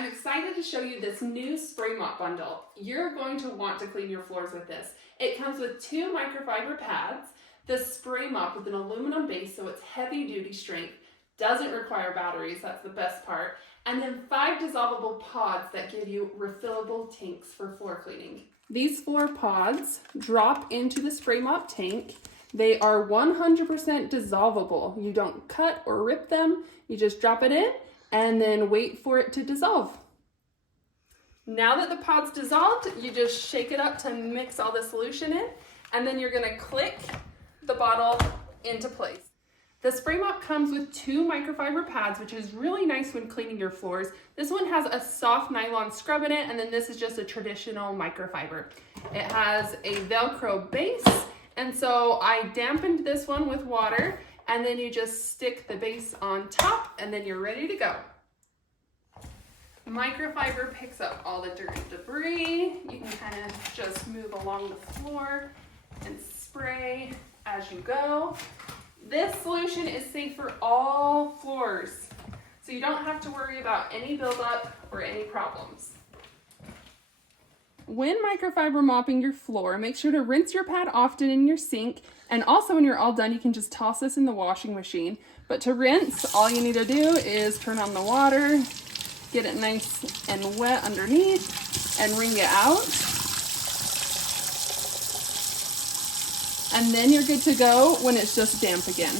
I'm excited to show you this new spray mop bundle. You're going to want to clean your floors with this. It comes with 2 microfiber pads, the spray mop with an aluminum base so it's heavy duty strength, doesn't require batteries, that's the best part, and then 5 dissolvable pods that give you refillable tanks for floor cleaning. These 4 pods drop into the spray mop tank. They are 100% dissolvable. You don't cut or rip them, you just drop it in and then wait for it to dissolve. Now that the pod's dissolved, you just shake it up to mix all the solution in, and then you're gonna click the bottle into place. The spray mop comes with 2 microfiber pads, which is really nice when cleaning your floors. This one has a soft nylon scrub in it, and then this is just a traditional microfiber. It has a Velcro base, and so I dampened this one with water, and then you just stick the base on top, and then you're ready to go. Microfiber picks up all the dirt and debris. You can kind of just move along the floor and spray as you go. This solution is safe for all floors, so you don't have to worry about any buildup or any problems. When microfiber mopping your floor, make sure to rinse your pad often in your sink, and also when you're all done, you can just toss this in the washing machine. But to rinse, all you need to do is turn on the water, get it nice and wet underneath, and wring it out. And then you're good to go when it's just damp again.